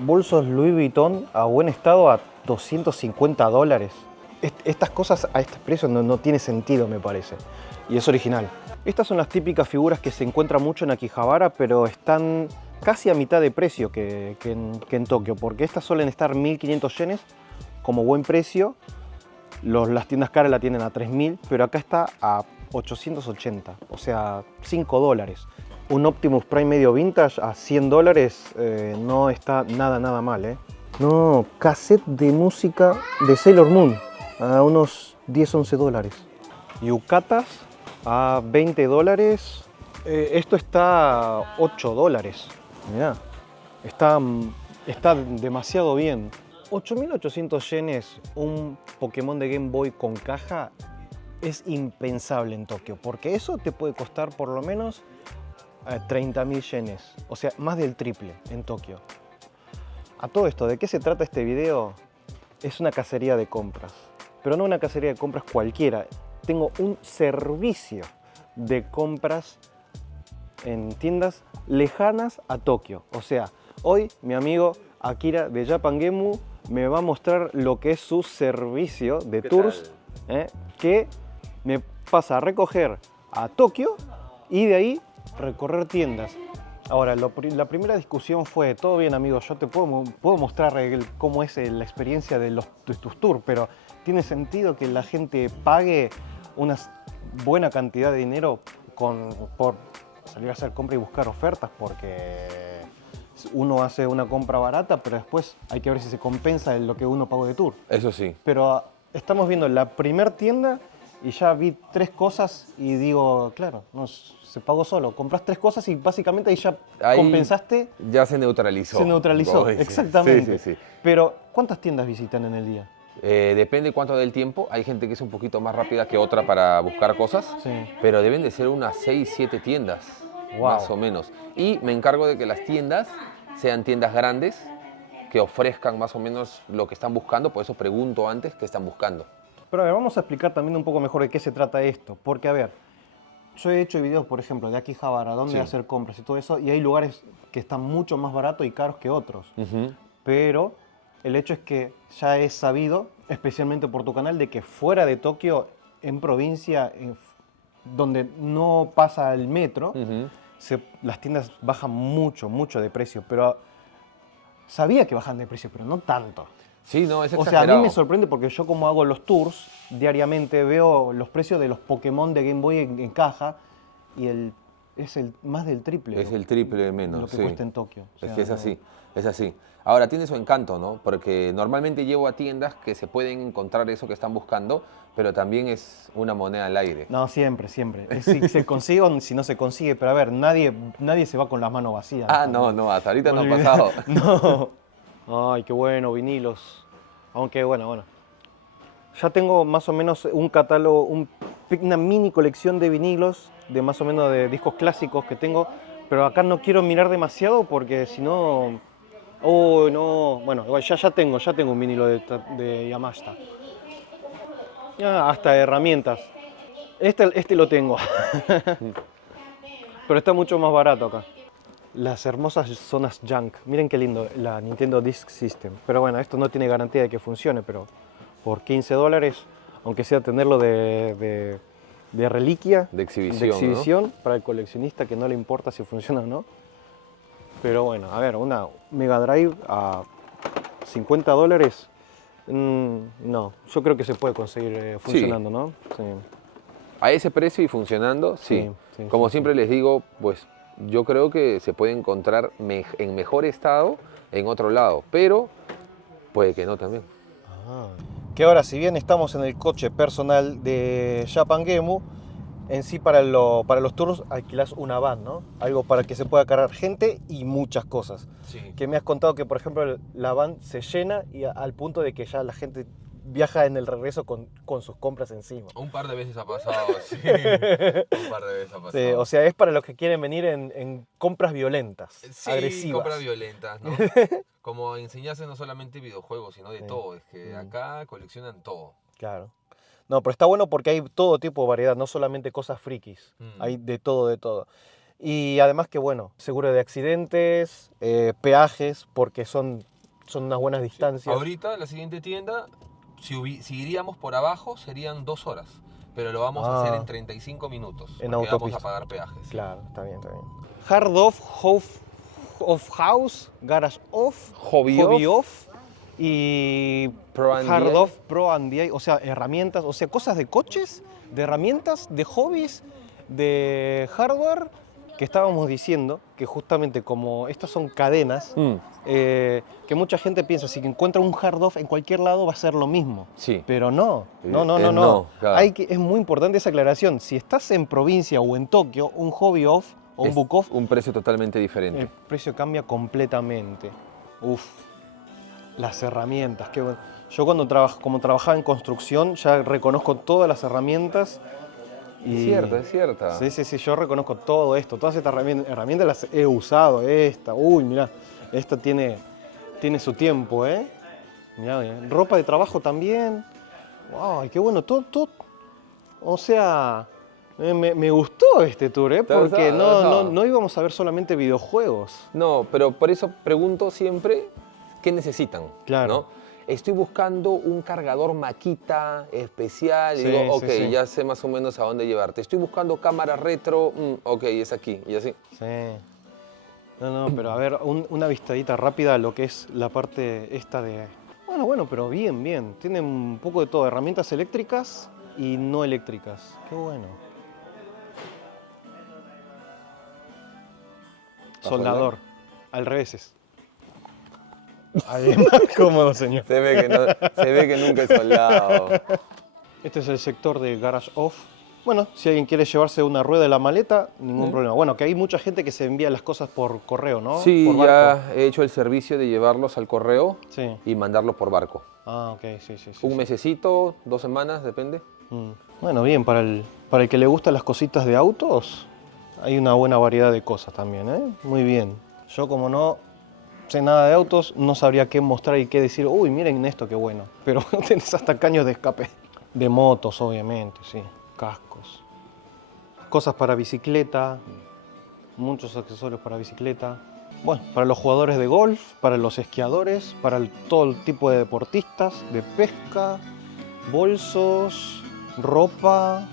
Bolsos Louis Vuitton a buen estado a $250. Estas cosas a este precio no tiene sentido, me parece. Y es original. Estas son las típicas figuras que se encuentran mucho en Akihabara, pero están casi a mitad de precio que en Tokio, porque estas suelen estar 1.500 yenes como buen precio. Las tiendas caras la tienen a 3.000, pero acá está a 880, o sea, $5. Un Optimus Prime medio vintage a $100 no está nada mal, ¿eh? No, cassette de música de Sailor Moon a unos $10-11. Yucatas a $20. Esto está a $8. Mirá, está demasiado bien. 8.800 yenes un Pokémon de Game Boy con caja es impensable en Tokio, porque eso te puede costar por lo menos 30.000 yenes, o sea, más del triple en Tokio. A todo esto, ¿de qué se trata este video? Es una cacería de compras, pero no una cacería de compras cualquiera. Tengo un servicio de compras en tiendas lejanas a Tokio. O sea, hoy mi amigo Akira de Japan Gemu me va a mostrar lo que es su servicio de tours, que me pasa a recoger a Tokio y de ahí recorrer tiendas. Ahora, la primera discusión fue, todo bien amigo, yo te puedo mostrar cómo es la experiencia de tus tours, pero ¿tiene sentido que la gente pague una buena cantidad de dinero por salir a hacer compra y buscar ofertas? Porque uno hace una compra barata, pero después hay que ver si se compensa lo que uno pagó de tour. Eso sí. Pero estamos viendo la primer tienda y ya vi 3 cosas y digo, claro, no, se pagó solo. Compras 3 cosas y básicamente ahí compensaste. Ya se neutralizó. Se neutralizó, Uy, sí. exactamente. Sí. Pero, ¿cuántas tiendas visitan en el día? Depende cuánto del tiempo. Hay gente que es un poquito más rápida que otra para buscar cosas, Sí. pero deben de ser unas 6, 7 tiendas, Wow. más o menos. Y me encargo de que las tiendas sean tiendas grandes, que ofrezcan más o menos lo que están buscando, por eso pregunto antes qué están buscando. Pero a ver, vamos a explicar también un poco mejor de qué se trata esto, porque a ver, yo he hecho videos, por ejemplo, de Akihabara, dónde hacer compras y todo eso, y hay lugares que están mucho más baratos y caros que otros. Pero el hecho es que ya es sabido, especialmente por tu canal, de que fuera de Tokio, en provincia, donde no pasa el metro, las tiendas bajan mucho de precio. Pero sabía que bajan de precio, pero no tanto. Sí, no, es O exagerado. sea, a mí me sorprende porque yo, como hago los tours diariamente, veo los precios de los Pokémon de Game Boy en caja y es más del triple. Es el triple menos, lo que sí. cuesta en Tokio. O sea, Es que es así, es así. Ahora, tiene su encanto, ¿no? Porque normalmente llevo a tiendas que se pueden encontrar eso que están buscando, pero también es una moneda al aire. No, siempre. Si se consigue o si no se consigue, pero a ver, nadie se va con las manos vacías. Ah, no, hasta ahorita no ha pasado. No. Ay, qué bueno, vinilos. Aunque bueno. Ya tengo más o menos un catálogo, una mini colección de vinilos, de más o menos de discos clásicos que tengo, pero acá no quiero mirar demasiado porque si no... Oh, no. Bueno, igual ya tengo un vinilo de Yamashita. Hasta herramientas. Este lo tengo. Pero está mucho más barato acá. Las hermosas zonas junk. Miren qué lindo, la Nintendo Disk System. Pero bueno, esto no tiene garantía de que funcione, pero por $15, aunque sea tenerlo de reliquia, De exhibición, ¿no? Para el coleccionista que no le importa si funciona o no. Pero bueno, a ver, una Mega Drive a $50, no, yo creo que se puede conseguir funcionando, Sí. ¿no? Sí. A ese precio y funcionando, sí. Como siempre les digo, pues yo creo que se puede encontrar en mejor estado en otro lado, pero puede que no también. Que ahora, si bien estamos en el coche personal de Japan Gemu, en sí para los tours alquilas una van, ¿no? Algo para que se pueda cargar gente y muchas cosas. Sí. Que me has contado que, por ejemplo, la van se llena y al punto de que ya la gente viaja en el regreso con sus compras encima. Un par de veces ha pasado, sí. Un par de veces ha pasado. Sí, o sea, es para los que quieren venir en compras violentas, sí, agresivas. compras violentas, ¿no? Como enseñarse no solamente videojuegos, sino de todo. Es que acá coleccionan todo. Claro. No, pero está bueno porque hay todo tipo de variedad, no solamente cosas frikis. Hay de todo. Y además que, bueno, seguro de accidentes, peajes, porque son unas buenas distancias. Ahorita, la siguiente tienda, si iríamos por abajo, serían 2 horas. Pero lo vamos a hacer en 35 minutos. En porque autopista. vamos a pagar peajes. Claro, está bien, está bien. Hard off house, garage off, Hobby off y Pro and hard DI. off, pro and DI, o sea, herramientas, o sea, cosas de coches, de herramientas, de hobbies, de hardware, que estábamos diciendo que justamente como estas son cadenas, que mucha gente piensa, si encuentra un hard off en cualquier lado va a ser lo mismo. Sí. Pero no. Claro. Es muy importante esa aclaración. Si estás en provincia o en Tokio, un hobby off o un book off, un precio totalmente diferente. el precio cambia completamente. Uf, las herramientas, qué bueno. Yo como trabajaba en construcción, ya reconozco todas las herramientas. Y Es cierta. Sí, yo reconozco todo esto, todas estas herramientas las he usado. Uy, mirá, esta tiene su tiempo, ¿eh? Mirá, ropa de trabajo también. Wow, qué bueno, todo. O sea, me gustó este tour, ¿eh? Porque no íbamos a ver solamente videojuegos. No, pero por eso pregunto siempre qué necesitan. Claro. ¿no? Estoy buscando un cargador Makita especial y Sí, digo, ok, sí. ya sé más o menos a dónde llevarte. Estoy buscando cámara retro, ok, es aquí, y así. Sí. No, pero a ver, una vistadita rápida a lo que es la parte esta de... Bueno, pero bien. Tiene un poco de todo, herramientas eléctricas y no eléctricas. Qué bueno. Soldador, al revés. Ahí es más cómodo, señor. Se ve que nunca he soldado. Este es el sector de Garage Off. Bueno, si alguien quiere llevarse una rueda de la maleta, ningún problema. Bueno, que hay mucha gente que se envía las cosas por correo, ¿no? Sí, por barco. ya he hecho el servicio de llevarlos al correo Sí. y mandarlos por barco. Ah, ok, sí. Un mesecito, 2 semanas, depende. Bueno, bien, para el que le gustan las cositas de autos, hay una buena variedad de cosas también, ¿eh? Muy bien. Yo como no sé nada de autos, no sabría qué mostrar y qué decir, uy, miren esto, qué bueno. Pero tenés hasta caños de escape. De motos, obviamente, sí. Cascos. Cosas para bicicleta. Muchos accesorios para bicicleta. Bueno, para los jugadores de golf, para los esquiadores, para todo el tipo de deportistas, de pesca, bolsos, ropa.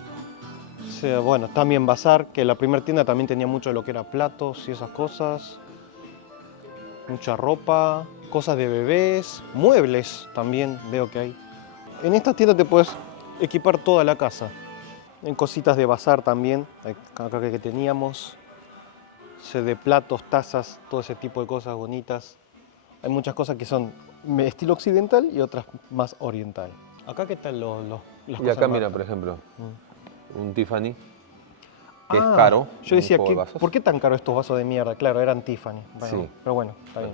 O sea, bueno, también bazar, que la primera tienda también tenía mucho de lo que era platos y esas cosas. Mucha ropa, cosas de bebés, muebles también veo que hay. En esta tienda te puedes equipar toda la casa. En cositas de bazar también, acá que teníamos. De platos, tazas, todo ese tipo de cosas bonitas. Hay muchas cosas que son estilo occidental y otras más oriental. Acá, ¿qué tal las Y cosas acá, más? mira, por ejemplo, un Tiffany, que es caro. Yo decía, un juego de vasos. ¿por qué tan caro estos vasos de mierda? Claro, eran Tiffany. Bueno, Sí. Pero bueno, está bien.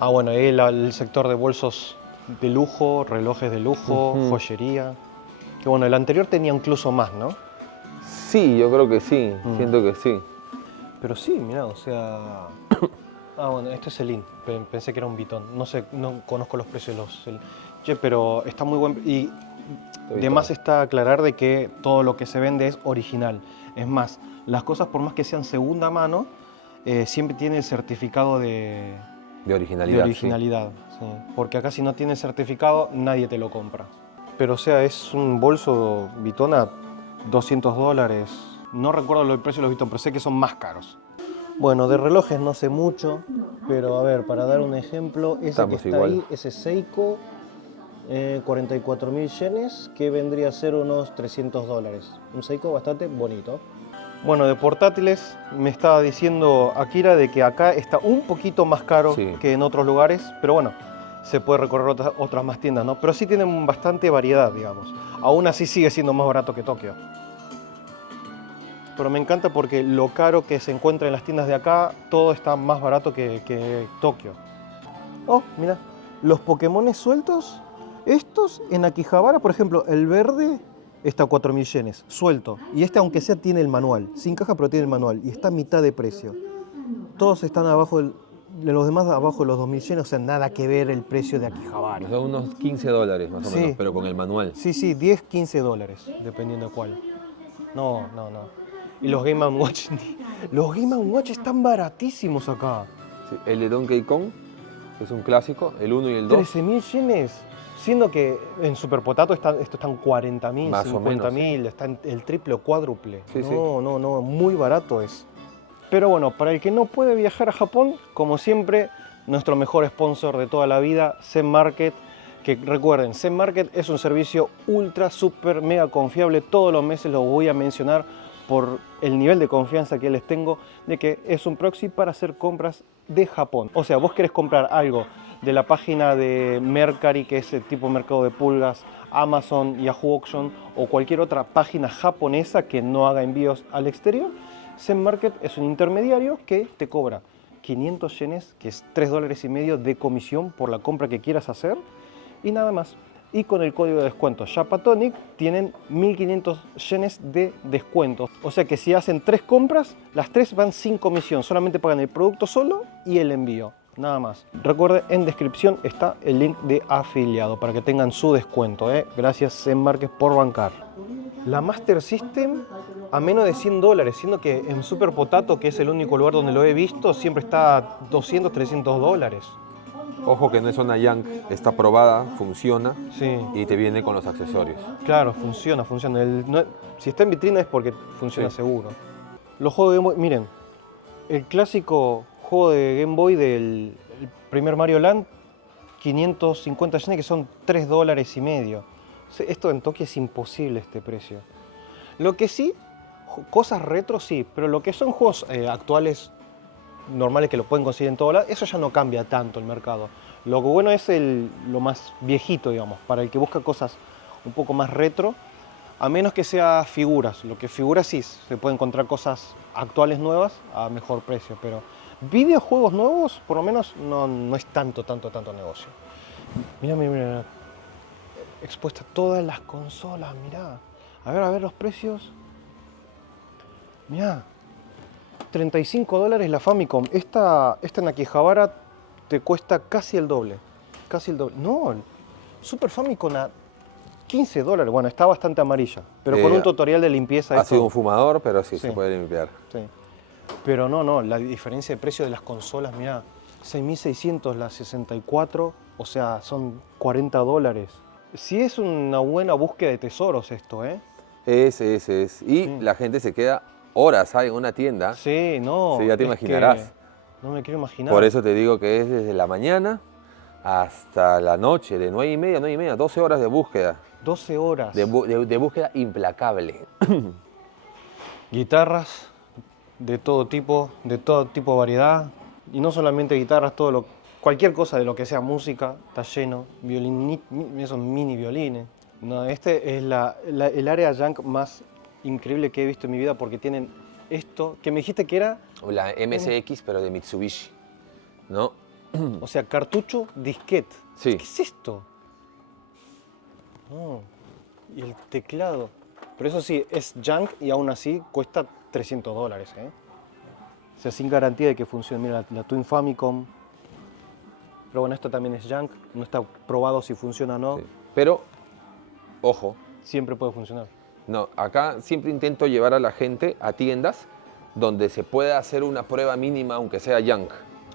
Bueno, ahí el sector de bolsos de lujo, relojes de lujo, joyería. Que bueno, el anterior tenía incluso más, ¿no? Sí, yo creo que sí, siento que sí. Pero sí, mirá, o sea... bueno, este es Celine. Pensé que era un Vuitton. No sé, no conozco los precios de los Celine. Che, pero está muy buen... Y de más está aclarar de que todo lo que se vende es original. Es más, las cosas por más que sean segunda mano, siempre tiene el certificado de originalidad. Sí. Porque acá si no tiene certificado, nadie te lo compra. Pero o sea, es un bolso Vuitton a $200. No recuerdo el precio de los Vuitton, pero sé que son más caros. Bueno, de relojes no sé mucho, pero a ver, para dar un ejemplo, ese Estamos que está igual. ahí, ese Seiko, 44.000 yenes, que vendría a ser unos $300. Un Seiko bastante bonito. Bueno, de portátiles, me estaba diciendo Akira de que acá está un poquito más caro que en otros lugares, pero bueno, se puede recorrer otras más tiendas, ¿no? Pero sí tienen bastante variedad, digamos. Aún así sigue siendo más barato que Tokio. Pero me encanta porque lo caro que se encuentra en las tiendas de acá, todo está más barato que Tokio. Oh, mira, los Pokémones sueltos, estos en Akihabara, por ejemplo, el verde está a 4.000 yenes, suelto. Y este, aunque sea, tiene el manual, sin caja, pero tiene el manual. Y está a mitad de precio. Todos están abajo de los demás abajo de los 2.000 yenes, o sea, nada que ver el precio de Akihabara. O sea, unos $15 más o menos, pero con el manual. Sí, $10, $15, dependiendo de cuál. No. Y los Game & Watch, los Game & Watch están baratísimos acá. Sí, el de Donkey Kong, que es un clásico, el 1 y el 2. 13.000 yenes. Siendo que en Super Potato estos están 40.000, Más o menos, 50.000, están el triple o cuádruple. Sí, no, sí. no, muy barato es. Pero bueno, para el que no puede viajar a Japón, como siempre, nuestro mejor sponsor de toda la vida, Zen Market. Que recuerden, Zen Market es un servicio ultra, super, mega confiable. Todos los meses lo voy a mencionar por el nivel de confianza que les tengo de que es un proxy para hacer compras de Japón. O sea, vos querés comprar algo de la página de Mercari, que es el tipo mercado de pulgas, Amazon, Yahoo Auction o cualquier otra página japonesa que no haga envíos al exterior, Zen Market es un intermediario que te cobra 500 yenes, que es $3.50 de comisión por la compra que quieras hacer y nada más. Y con el código de descuento Japatonic tienen 1.500 yenes de descuento. O sea que si hacen 3 compras, las 3 van sin comisión, solamente pagan el producto solo y el envío. Nada más. Recuerde, en descripción está el link de afiliado para que tengan su descuento. Gracias Zen Market por bancar. La Master System a menos de $100, siendo que en Super Potato, que es el único lugar donde lo he visto, siempre está a $200, $300. Ojo que no es una Yank, está probada, funciona Sí. y te viene con los accesorios. Claro, funciona. Si está en vitrina es porque funciona Sí. seguro. Los juegos de Game Boy, miren, el clásico juego de Game Boy del el primer Mario Land, 550 yenes, que son $3.50. Esto en Tokio es imposible este precio. Lo que sí, cosas retro sí, pero lo que son juegos actuales, normales que lo pueden conseguir en todos lados, eso ya no cambia tanto el mercado. Lo que bueno es lo más viejito, digamos, para el que busca cosas un poco más retro, a menos que sea figuras. Lo que figuras sí, se puede encontrar cosas actuales nuevas a mejor precio, pero videojuegos nuevos, por lo menos, no es tanto negocio. Mira, mira, expuestas todas las consolas, mirá. A ver los precios. Mirá, $35 la Famicom. Esta en Akihabara te cuesta casi el doble. Casi el doble. No, el Super Famicom a $15. Bueno, está bastante amarilla, pero con un tutorial de limpieza. Ha sido un fumador, pero sí, Sí. se puede limpiar. Sí. Pero no, la diferencia de precio de las consolas, mirá, 6.600 la 64, o sea, son $40. Sí es una buena búsqueda de tesoros esto, ¿eh? Es. Y Sí. la gente se queda horas, ¿sabes? En una tienda. Sí, no. Sí, ya te es imaginarás. que no me quiero imaginar. Por eso te digo que es desde la mañana hasta la noche, de 9:30, 12 horas de búsqueda. 12 horas. De búsqueda implacable. Guitarras de todo tipo de variedad. Y no solamente guitarras, cualquier cosa de lo que sea música, está lleno. Esos mini violines. No, este es el área junk más increíble que he visto en mi vida porque tienen esto, que me dijiste que era, La MSX, pero de Mitsubishi, ¿no? o sea, cartucho disquete. Sí. ¿Qué es esto? No. Y el teclado. Pero eso sí, es junk y aún así cuesta $300, ¿eh? O sea, sin garantía de que funcione. Mira, la Twin Famicom. Pero bueno, esto también es junk. No está probado si funciona o no. Sí. Pero, ojo, Siempre puede funcionar. no, acá siempre intento llevar a la gente a tiendas donde se pueda hacer una prueba mínima, aunque sea junk.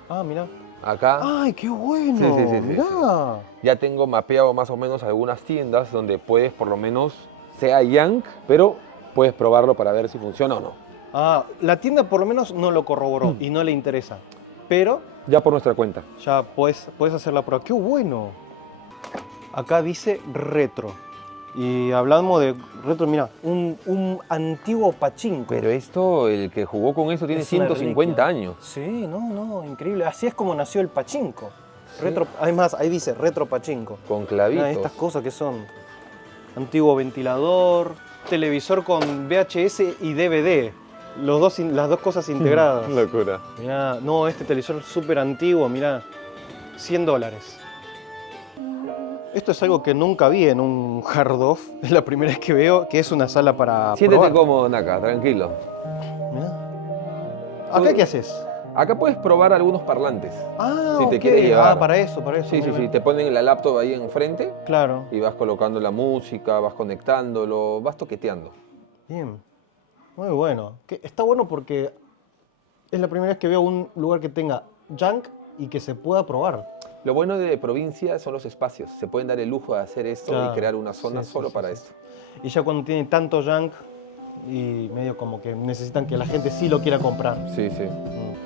Ah, mira. Acá ¡Ay, qué bueno! Sí. Mirá. ya tengo mapeado más o menos algunas tiendas donde puedes, por lo menos, sea junk, pero puedes probarlo para ver si funciona o no. Ah, la tienda por lo menos no lo corroboró y no le interesa. Pero Ya por nuestra cuenta. ya puedes hacer la prueba. ¡Qué bueno! Acá dice retro. Y hablamos de retro, mira, un antiguo pachinko. Pero esto, el que jugó con eso tiene Es una 150 reliquia. años. Sí, no, increíble. Así es como nació el pachinko. Sí. Retro, además, ahí dice retro pachinko. Con clavitos. Mirá, estas cosas que son antiguo ventilador, televisor con VHS y DVD. Las dos cosas integradas. Locura. Mirá, no, este televisor súper antiguo, mirá, $100. Esto es algo que nunca vi en un hard off, es la primera vez que veo, que es una sala para Siéntete probar. cómodo, Naka, tranquilo. Mirá. ¿Acá qué haces? Acá puedes probar algunos parlantes. Ah, Si te ok. quieres llevar. Ah, para eso. Sí, muy bien. te ponen la laptop ahí enfrente Claro, y vas colocando la música, vas conectándolo, vas toqueteando. bien. Muy bueno. Está bueno porque es la primera vez que veo un lugar que tenga junk y que se pueda probar. Lo bueno de provincia son los espacios. Se pueden dar el lujo de hacer esto Claro. y crear una zona Sí, solo para esto. Y ya cuando tiene tanto junk y medio como que necesitan que la gente sí lo quiera comprar. Sí, sí.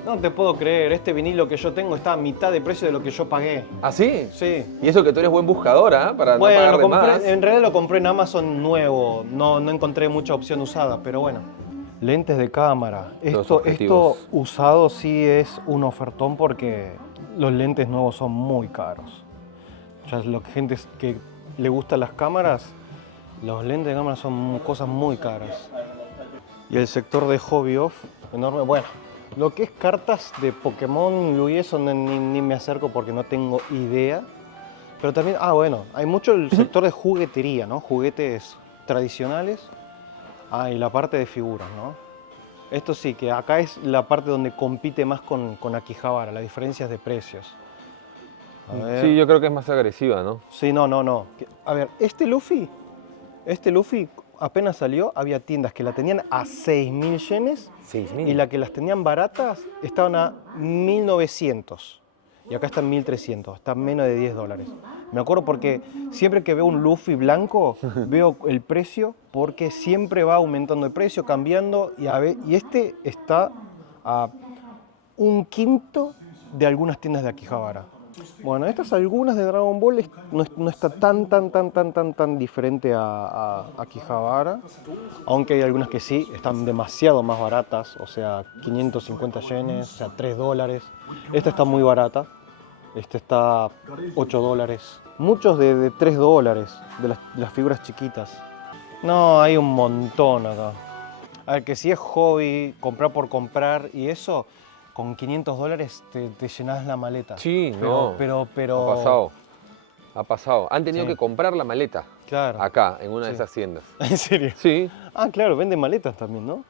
No te puedo creer, este vinilo que yo tengo está a mitad de precio de lo que yo pagué. ¿Ah, sí? Sí. Y eso que tú eres buen buscador, ¿ah? Para Bueno, no pagar de más. en realidad lo compré en Amazon nuevo, no encontré mucha opción usada, pero bueno. Lentes de cámara. Esto objetivos. usado sí es un ofertón porque los lentes nuevos son muy caros. Ya la gente que le gustan las cámaras, los lentes de cámara son cosas muy caras. Y el sector de hobby off, enorme. Bueno, lo que es cartas de Pokémon, Luis, eso ni me acerco porque no tengo idea. Pero también, bueno, hay mucho el sector de juguetería, ¿no? Juguetes tradicionales. Y la parte de figuras, ¿no? Esto sí, que acá es la parte donde compite más con Akihabara, las diferencias de precios. A ver. Sí, yo creo que es más agresiva, ¿no? Sí, no. A ver, este Luffy apenas salió, había tiendas que la tenían a 6.000 yenes 6.000. y las que las tenían baratas estaban a 1.900. Y acá están 1.300, está menos de $10. Me acuerdo porque siempre que veo un Luffy blanco, veo el precio porque siempre va aumentando el precio, cambiando y este está a 1/5 de algunas tiendas de Akihabara. Bueno, estas algunas de Dragon Ball no está tan diferente a Akihabara, aunque hay algunas que sí están demasiado más baratas, o sea, 550 yenes, o sea, $3. Esta está muy barata, esta está $8. Muchos de $3, de las figuras chiquitas. No, hay un montón acá. A ver, que si es hobby, comprar por comprar y eso, con $500 te llenas la maleta. Sí, pero... Ha pasado. Ha pasado. Han tenido Sí. que comprar la maleta. Claro. Acá, en una de Sí. esas tiendas. ¿En serio? Sí. Claro, venden maletas también, ¿no?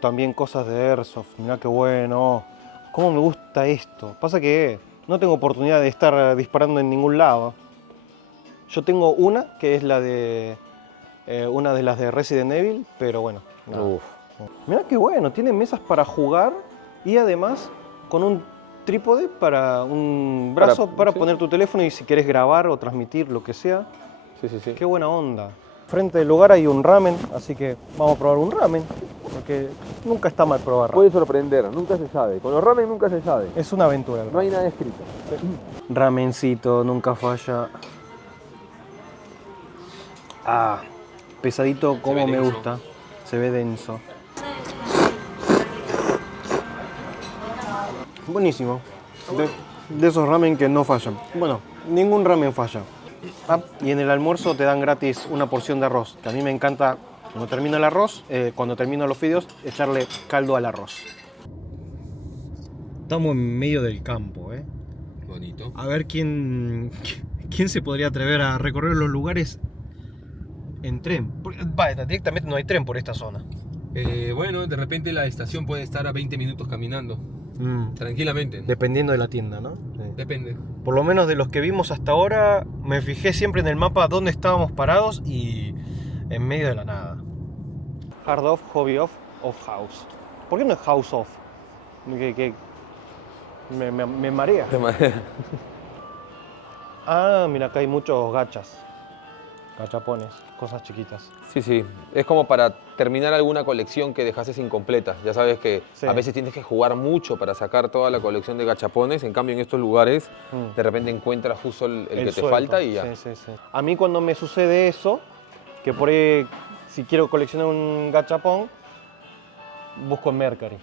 También cosas de Airsoft. Mirá qué bueno. ¿Cómo me gusta esto? Pasa que no tengo oportunidad de estar disparando en ningún lado. Yo tengo una, que es la de... una de las de Resident Evil, pero bueno. Nada. Uf. Mirá qué bueno, tiene mesas para jugar y además con un trípode para un brazo para sí. poner tu teléfono y si querés grabar o transmitir lo que sea. Sí. Qué buena onda. Frente del lugar hay un ramen, así que vamos a probar un ramen, porque nunca está mal probar ramen. Puede sorprender, nunca se sabe. Con los ramen nunca se sabe. Es una aventura. No hay nada escrito. Ramencito, nunca falla. Pesadito como me gusta. Se ve denso. Buenísimo. De esos ramen que no fallan. Bueno, ningún ramen falla. Y en el almuerzo te dan gratis una porción de arroz, que a mí me encanta cuando termino el arroz, cuando termino los fideos, echarle caldo al arroz. Estamos en medio del campo, ¿eh? Bonito. A ver quién se podría atrever a recorrer los lugares en tren. Directamente no hay tren por esta zona. Bueno, de repente la estación puede estar a 20 minutos caminando, tranquilamente. Dependiendo de la tienda, ¿no? Sí. Depende. Por lo menos de los que vimos hasta ahora, me fijé siempre en el mapa dónde estábamos parados y en medio de la nada. Hard off, hobby off, off house. ¿Por qué no es house off? Me marea. Mira, acá hay muchos gachas. Gachapones, cosas chiquitas. Sí. Es como para terminar alguna colección que dejases incompleta. Ya sabes que Sí. a veces tienes que jugar mucho para sacar toda la colección de gachapones. En cambio, en estos lugares, de repente encuentras justo el que te suelto. falta y ya. Sí. A mí cuando me sucede eso, que por ahí, si quiero coleccionar un gachapón, busco en Mercari.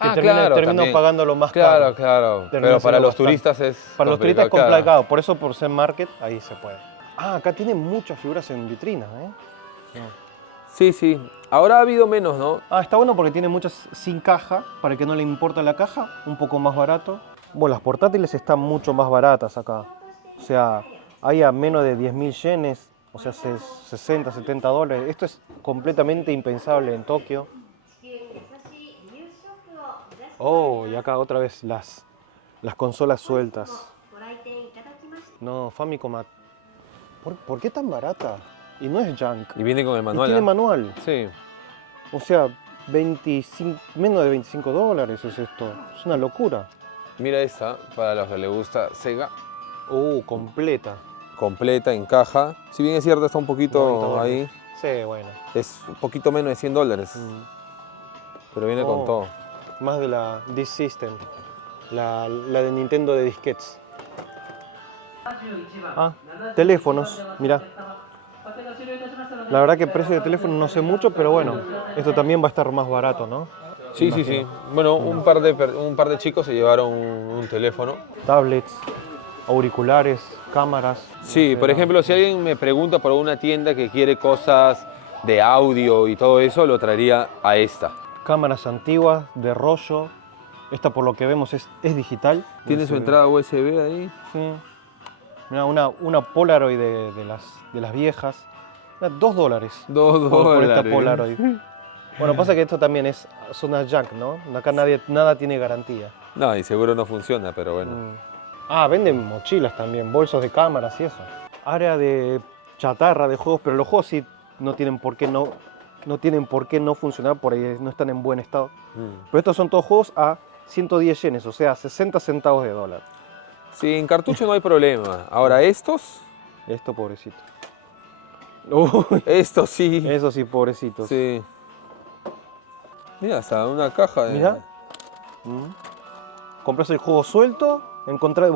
Que termino también. pagando lo más caro. Claro. Termina Pero para siendo los bastante. turistas es Para los turistas es claro. complicado, por eso por ser market, ahí se puede. Acá tienen muchas figuras en vitrina, ¿eh? Sí. Ahora ha habido menos, ¿no? Está bueno porque tiene muchas sin caja, para el que no le importa la caja, un poco más barato. Bueno, las portátiles están mucho más baratas acá. O sea, hay a menos de 10.000 yenes, o sea, 60, 70 dólares. Esto es completamente impensable en Tokio. Y acá otra vez las consolas sueltas. No, Famicom. ¿Por qué tan barata? Y no es junk. Y viene con el Y manual. tiene ¿ah? manual. Sí. O sea, 25, menos de 25 dólares es esto. Es una locura. Mira esta, para los que les gusta Sega. Completa. Completa, en caja. Si bien es cierto, está un 90 poquito dólares. ahí. Sí, bueno. Es un poquito menos de 100 dólares. Pero viene con todo. Más de la Disk System. La de Nintendo de disquetes. Teléfonos, mira. La verdad que el precio de teléfono no sé mucho, pero bueno, esto también va a estar más barato, ¿no? Sí, sí, sí. Bueno, un par de chicos se llevaron un teléfono. Tablets, auriculares, cámaras. Sí, por ejemplo, si alguien me pregunta por una tienda que quiere cosas de audio y todo eso, lo traería a esta. Cámaras antiguas, de rollo. Esta por lo que vemos es digital. ¿Tiene su entrada USB ahí? Sí. Mira, una Polaroid de las viejas. Mira, $2. 2 por esta dólares. Polaroid. Bueno, pasa que esto también es zona junk, ¿no? Acá nada tiene garantía. No, y seguro no funciona, pero bueno. Venden mochilas también, bolsos de cámaras y eso. Área de chatarra de juegos, pero los juegos sí no tienen por qué no funcionar, por ahí no están en buen estado. Pero estos son todos juegos a 110 yenes, o sea, 60 centavos de dólar. Sí, en cartucho no hay problema. Ahora estos, Esto, pobrecito. estos sí. Eso sí, pobrecitos. Sí. Mira, hasta una caja de... Mira. Compras el juego suelto,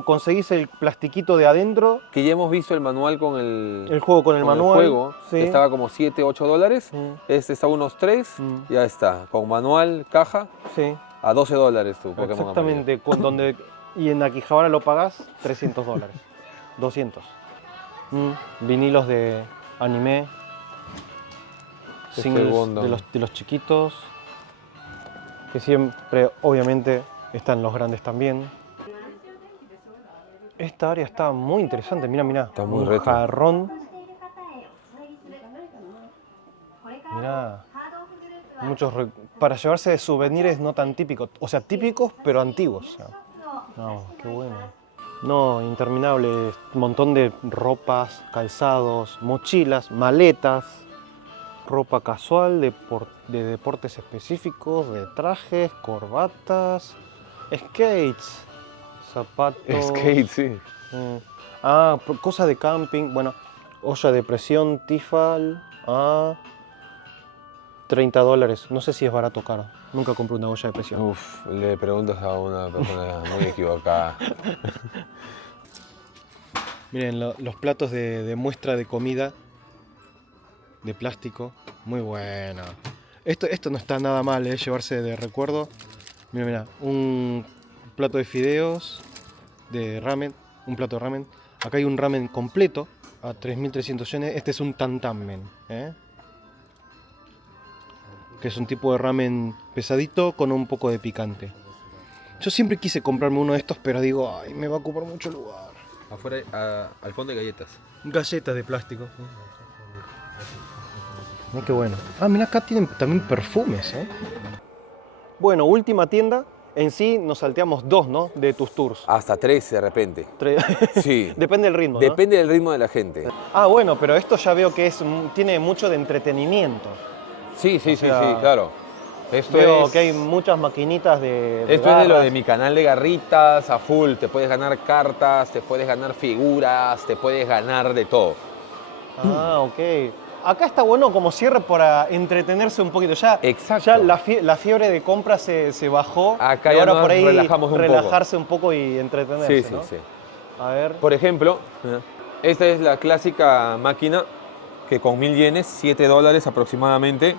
conseguís el plastiquito de adentro, Que ya hemos visto el manual con el juego con el manual. juego, sí. que estaba como 7, 8 dólares. Este está a unos 3, ya está. Con manual, caja, Sí, a 12 dólares tu Pokémon exactamente. Y en Akihabara lo pagás $300. 200. Vinilos de anime. Este Singles Gundam. de los chiquitos. Que siempre, obviamente, están los grandes también. Esta área está muy interesante. Mira. Está muy un retro. jarrón. Mira. Para llevarse de souvenirs no tan típicos. O sea, típicos, pero antiguos. No, qué bueno. No, interminable. Un montón de ropas, calzados, mochilas, maletas. Ropa casual, de deportes específicos, de trajes, corbatas, skates, zapatos. Skate, sí. Cosas de camping. Bueno, olla de presión, Tefal. $30. No sé si es barato o caro. Nunca compré una olla de presión. Uf, le preguntas a una persona muy equivocada. Miren, los platos de muestra de comida de plástico, muy bueno. Esto no está nada mal, llevarse de recuerdo. Mira, un plato de fideos, de ramen, un plato de ramen. Acá hay un ramen completo a 3.300 yenes. Este es un tantamen, que es un tipo de ramen pesadito con un poco de picante. Yo siempre quise comprarme uno de estos, pero digo, ay, me va a ocupar mucho lugar. Afuera, al fondo hay galletas. Galletas de plástico. Mira qué bueno. Mira, acá tienen también perfumes, Bueno, última tienda. En sí nos salteamos 2, ¿no? De tus tours. Hasta 3 de repente. Sí. Depende del ritmo, ¿no? Depende del ritmo de la gente. Bueno, pero esto ya veo que tiene mucho de entretenimiento. Sí, O sea, claro. Esto Veo es, que hay muchas maquinitas de esto es de lo garras. de mi canal de garritas a full. Te puedes ganar cartas, te puedes ganar figuras, te puedes ganar de todo. Ok. Acá está bueno como cierre para entretenerse un poquito. Exacto. Ya la fiebre de compra se bajó. Acá y ya ahora nos por ahí relajamos un relajarse un poco y entretenerse, Sí, ¿no? sí. A ver. Por ejemplo, esta es la clásica máquina que con 1000 yenes, 7 dólares aproximadamente,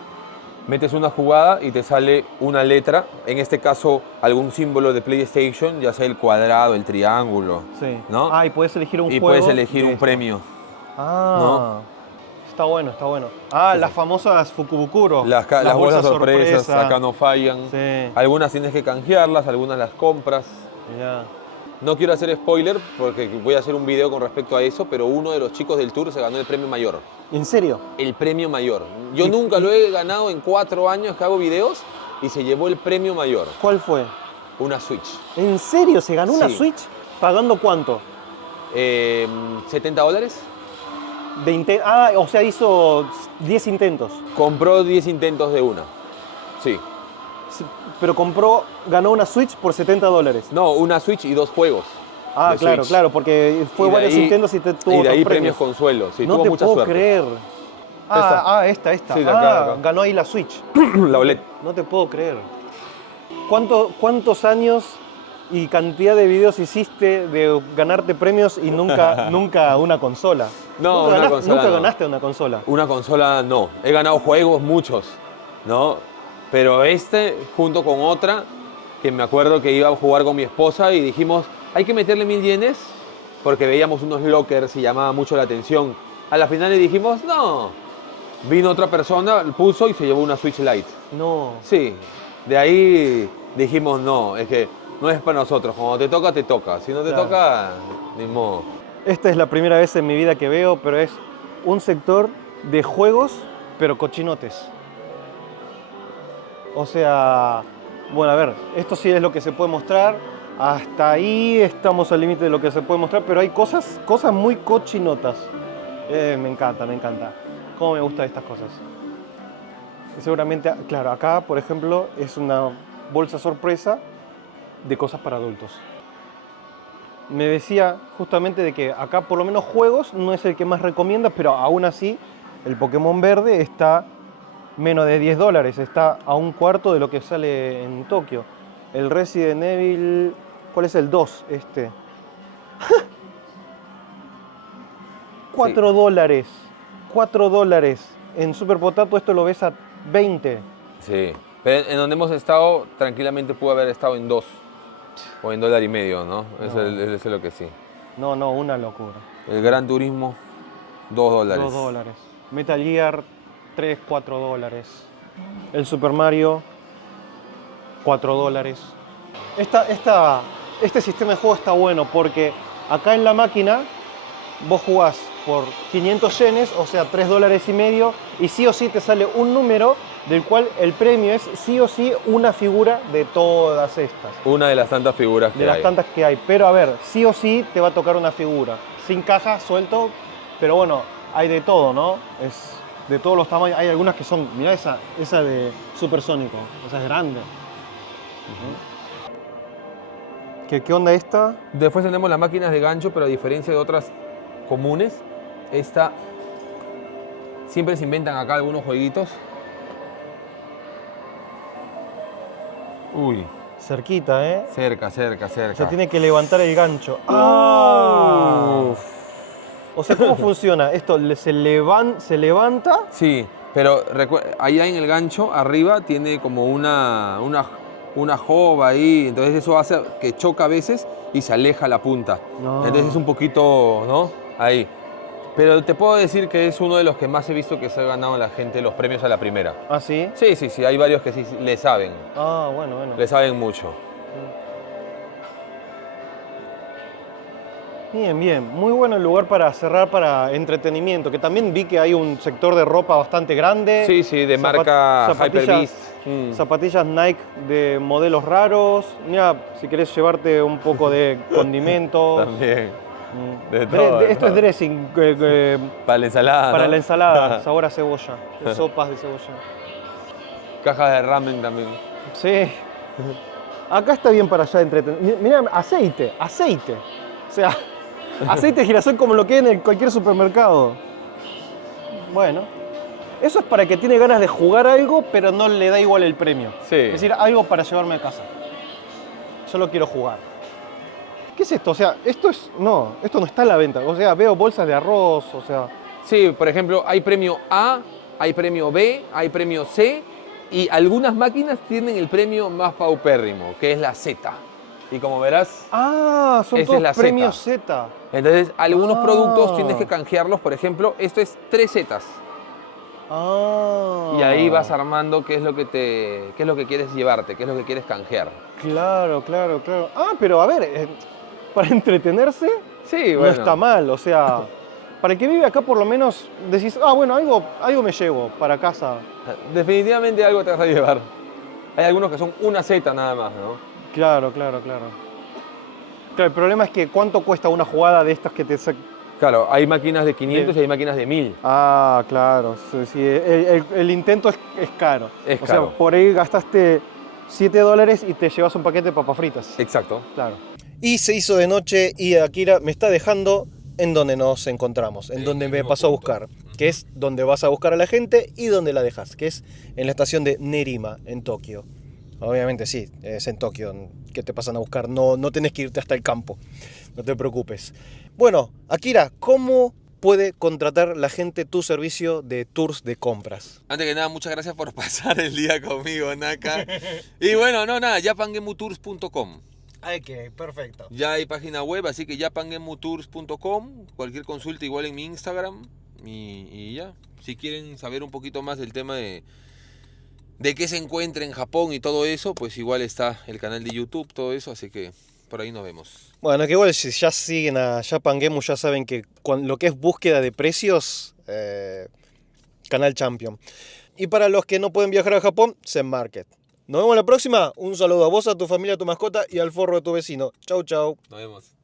metes una jugada y te sale una letra, en este caso algún símbolo de PlayStation, ya sea el cuadrado, el triángulo, Sí. ¿no? Y puedes elegir un Y juego. puedes elegir de un esto. premio. ¿No? Está bueno. Sí, Las sí. famosas Fukubukuro. Las bolsas sorpresas, sorpresa. acá no fallan. Sí. Algunas tienes que canjearlas, algunas las compras. Ya. No quiero hacer spoiler porque voy a hacer un video con respecto a eso, pero uno de los chicos del tour se ganó el premio mayor. ¿En serio? El premio mayor. Yo nunca lo he ganado en 4 años que hago videos y se llevó el premio mayor. ¿Cuál fue? Una Switch. ¿En serio? ¿Se ganó una Sí. Switch? ¿Pagando cuánto? 70 dólares. O sea, hizo 10 intentos. Compró 10 intentos de una. Sí. Pero ganó una Switch por $70. No, una Switch y 2 juegos. Ah, de claro, Switch. claro, porque fue Y de varios ahí- intentos y tuvo Y de ahí otros premios consuelo. Sí, no tuvo te mucha puedo suerte. creer. Esta. Sí, de acá, acá. Ganó ahí la Switch. La OLED. No te puedo creer. ¿Cuántos años y cantidad de videos hiciste de ganarte premios y nunca una consola? No, Nunca una ganaste, consola nunca no. ganaste una consola. Una consola no. He ganado juegos muchos, ¿no? Pero junto con otra, que me acuerdo que iba a jugar con mi esposa y dijimos, hay que meterle 1000 yenes, porque veíamos unos lockers y llamaba mucho la atención. A la final le dijimos, no. Vino otra persona, puso y se llevó una Switch Lite. No. Sí, de ahí dijimos, no, es que no es para nosotros. Cuando te toca, te toca. Si no te Claro. toca, ni modo. Esta es la primera vez en mi vida que veo, pero es un sector de juegos, pero cochinotes. O sea, bueno, a ver, esto sí es lo que se puede mostrar. Hasta ahí estamos al límite de lo que se puede mostrar, pero hay cosas muy cochinotas. Me encanta. Cómo me gustan estas cosas. Seguramente, claro, acá, por ejemplo, es una bolsa sorpresa de cosas para adultos. Me decía justamente de que acá por lo menos juegos no es el que más recomienda, pero aún así el Pokémon verde está menos de $10, está a un cuarto de lo que sale en Tokio. El Resident Evil, ¿cuál es el 2? $4. $4. En Super Potato esto lo ves a 20. Sí, pero en donde hemos estado, tranquilamente pudo haber estado en 2 o en $1.50, ¿no? Eso es lo que sí. No, una locura. El Gran Turismo, $2. $2. Metal Gear, $3, $4. El Super Mario, $4. Este sistema de juego está bueno porque acá en la máquina vos jugás por 500 yenes, o sea, $3.50, y sí o sí te sale un número del cual el premio es sí o sí una figura de todas estas. Una de las tantas figuras que De las hay. tantas que hay. Pero a ver, sí o sí te va a tocar una figura. Sin caja, suelto, pero bueno, hay de todo, ¿no? Es de todos los tamaños. Hay algunas que son, mirá esa de Supersónico, esa es grande. ¿Qué onda esta? Después tenemos las máquinas de gancho, pero a diferencia de otras comunes, esta siempre se inventan acá algunos jueguitos. Uy, Cerquita, ¿eh? cerca. Se tiene que levantar el gancho. ¡Ah! O sea, ¿cómo funciona? ¿Esto se levanta? Sí, pero allá en el gancho, arriba, tiene como una jova ahí, entonces eso hace que choca a veces y se aleja la punta. No. Entonces es un poquito, ¿no? Ahí. Pero te puedo decir que es uno de los que más he visto que se ha ganado la gente los premios a la primera. ¿Ah, sí? Sí, hay varios que sí le saben. Ah, bueno. Le saben mucho. Bien. Muy bueno el lugar para cerrar para entretenimiento, que también vi que hay un sector de ropa bastante grande. Sí, de marca Hypebeast. Zapatillas Nike de modelos raros. Mira, si querés llevarte un poco de condimentos. También. De todo, Esto es dressing. Para la ensalada. Para ¿no? la ensalada, sabor a cebolla. Sopas de cebolla. Cajas de ramen también. Sí. Acá está bien para allá entretener. Mirá, aceite. O sea, aceite de girasol como lo que hay en cualquier supermercado. Bueno. Eso es para el que tiene ganas de jugar algo, pero no le da igual el premio. Sí. Es decir, algo para llevarme a casa. Solo quiero jugar. ¿Qué es esto? O sea, esto no está a la venta. O sea, veo bolsas de arroz, o sea... Sí, por ejemplo, hay premio A, hay premio B, hay premio C y algunas máquinas tienen el premio más paupérrimo, que es la Z. Y como verás, Ah, son esa todos es la premios Z. Z. Entonces algunos Ah. productos tienes que canjearlos. Por ejemplo, esto es 3 Zetas. Ah. Y ahí vas armando qué es lo que quieres llevarte, qué es lo que quieres canjear. Claro. Ah, pero a ver, para entretenerse Sí, no bueno. está mal. O sea, para el que vive acá por lo menos decís, bueno, algo me llevo para casa. Definitivamente algo te vas a llevar. Hay algunos que son una Z nada más, ¿no? Claro. Claro, el problema es que ¿cuánto cuesta una jugada de estas que Claro, hay máquinas de 500 y hay máquinas de 1000. Ah, claro. Sí, el intento es caro. Es o caro. sea, por ahí gastaste $7 y te llevas un paquete de papas fritas. Exacto. Claro. Y se hizo de noche y Akira me está dejando en donde nos encontramos, en donde me pasó a buscar, que es donde vas a buscar a la gente y donde la dejas, que es en la estación de Nerima, en Tokio. Obviamente sí, es en Tokio que te pasan a buscar, no tenés que irte hasta el campo, no te preocupes. Bueno, Akira, ¿cómo puede contratar la gente tu servicio de tours de compras? Antes que nada, muchas gracias por pasar el día conmigo, Naka. Y bueno, no, nada, japangemutours.com. Ok, perfecto. Ya hay página web, así que japangemutours.com. Cualquier consulta igual en mi Instagram. Y ya, si quieren saber un poquito más del tema de qué se encuentra en Japón y todo eso, pues igual está el canal de YouTube, todo eso, así que por ahí nos vemos. Bueno, que igual si ya siguen a Japan Gemu ya saben que lo que es búsqueda de precios, Canal Champion. Y para los que no pueden viajar a Japón, Zen Market. Nos vemos la próxima. Un saludo a vos, a tu familia, a tu mascota y al forro de tu vecino. Chau, chau. Nos vemos.